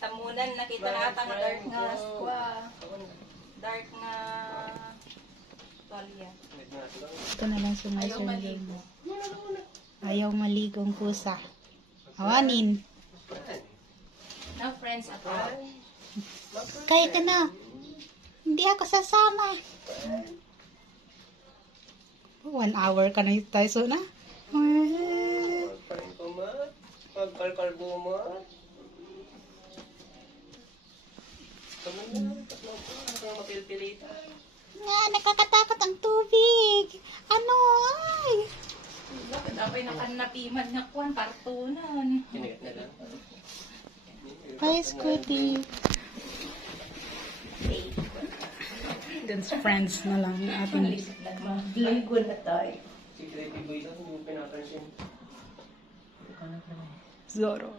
Tamunan nakita nata nga dark nga dark nga tuwalya. Ito na lang sumay-sunod mo. Ayaw maligong kusa. Awanin. No friends at all. Kaya ka na. Hindi ako sasama. 1 hour ka na tayo so na. Pagkalkalbo mo. Mapilpilita. Nga, nakakatakot ang tubig. Ano? Ay. Bakit apay nakanapiman nga kuwan kartunan. Kinigat na lang. Bye, Scooty. Dance friends na lang yung ating Linggo na tayo. Secret boy lang, hindi mo pinapansin. Zoro.